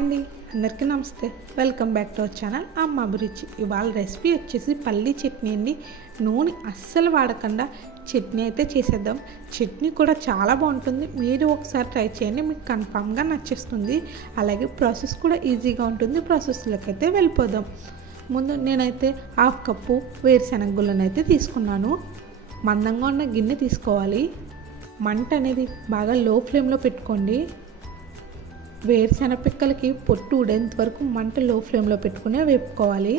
అండి, అందరికీ నమస్తే. Welcome back to our channel అమ్మ అభిరుచి. ఇవాళ రెసిపీ వచ్చేసి పల్లీ చట్నీ అండి. నూనె అస్సలు వాడకుండా చట్నీ అయితే చేసేద్దాం. చట్నీ కూడా చాలా బాగుంటుంది. మీరు ఒకసారి ట్రై చేయండి, మీకు కన్ఫామ్గా నచ్చేస్తుంది. అలాగే ప్రాసెస్ కూడా ఈజీగా ఉంటుంది. ప్రాసెస్లోకి అయితే వెళ్ళిపోదాం. ముందు నేనైతే 1/2 కప్పు వేరుశనగ గుళ్ళను అయితే తీసుకున్నాను. మందంగా ఉన్న గిన్నె తీసుకోవాలి. మంట అనేది బాగా లో ఫ్లేమ్లో పెట్టుకోండి. వేరుశనగ పిక్కలకి పొట్టు ఉడేంత వరకు మంట లో ఫ్లేమ్లో పెట్టుకునే వేపుకోవాలి.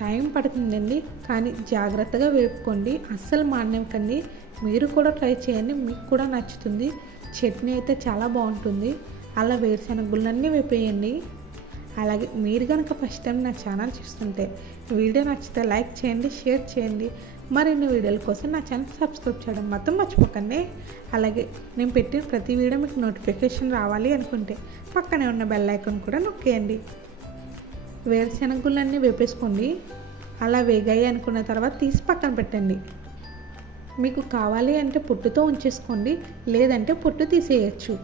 టైం పడుతుందండి, కానీ జాగ్రత్తగా వేపుకోండి. అస్సలు మాడనివ్వకండి. మీరు కూడా ట్రై చేయండి, మీకు కూడా నచ్చుతుంది. చట్నీ అయితే చాలా బాగుంటుంది. అలా వేరుశనగ గుళ్ళన్నీ వేపేయండి. అలాగే మీరు కనుక ఫస్ట్ టైం నా ఛానల్ చూస్తుంటే వీడియో నచ్చితే లైక్ చేయండి, షేర్ చేయండి. మరిన్ని వీడియోల కోసం నా ఛానల్ సబ్స్క్రైబ్ చేయడం మాత్రం మర్చిపోకండి. అలాగే నేను పెట్టిన ప్రతి వీడియో మీకు నోటిఫికేషన్ రావాలి అనుకుంటే పక్కనే ఉన్న బెల్ ఐకాన్ కూడా నొక్కేయండి. వేరుశనగ గుళ్ళన్నీ వేపేసుకోండి. అలా వేగాయి అనుకున్న తర్వాత తీసి పక్కన పెట్టండి. మీకు కావాలి అంటే పొట్టుతో ఉంచేసుకోండి, లేదంటే పొట్టు తీసేయచ్చు.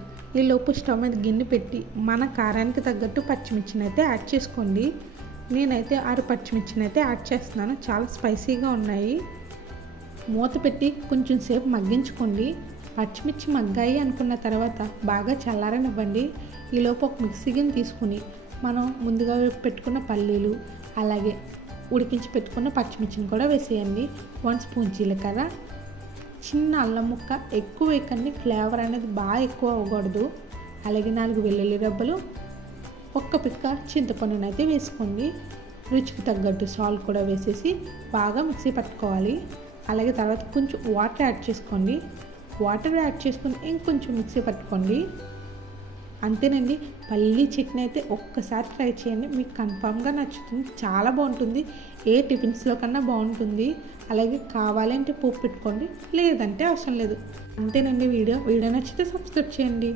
ఈలోపు స్టవ్ మీద గిన్నె పెట్టి మన కారానికి తగ్గట్టు పచ్చిమిర్చిని అయితే యాడ్ చేసుకోండి. నేనైతే 6 పచ్చిమిర్చిని అయితే యాడ్ చేస్తున్నాను. చాలా స్పైసీగా ఉన్నాయి. మూత పెట్టి కొంచెం సేపు మగ్గించుకోండి. పచ్చిమిర్చి మగ్గాయి అనుకున్న తర్వాత బాగా చల్లారనివ్వండి. ఈలోపు ఒక మిక్సీ గిన్నె తీసుకుని మనం ముందుగా పెట్టుకున్న పల్లీలు, అలాగే ఉడికించి పెట్టుకున్న పచ్చిమిర్చిని కూడా వేసేయండి. 1 స్పూన్ జీలకర్ర, చిన్న అల్లం ముక్క, ఎక్కువ వేయకండి, ఫ్లేవర్ అనేది బాగా ఎక్కువ అవ్వకూడదు. అలాగే 4 వెల్లుల్లి రెబ్బలు, 1 పిక్క చింతపండును అయితే వేసుకోండి. రుచికి తగ్గట్టు సాల్ట్ కూడా వేసేసి బాగా మిక్సీ పట్టుకోవాలి. అలాగే తర్వాత కొంచెం వాటర్ యాడ్ చేసుకోండి. వాటర్ యాడ్ చేసుకుని ఇంకొంచెం మిక్సీ పట్టుకోండి. అంతేనండి, పల్లీ చట్నీ అయితే ఒక్కసారి ట్రై చేయండి, మీకు కన్ఫామ్గా నచ్చుతుంది. చాలా బాగుంటుంది. ఏ టిఫిన్స్లో కన్నా బాగుంటుంది. అలాగే కావాలంటే పోపు పెట్టుకోండి, లేదంటే అవసరం లేదు. అంతేనండి. వీడియో నచ్చితే సబ్స్క్రైబ్ చేయండి.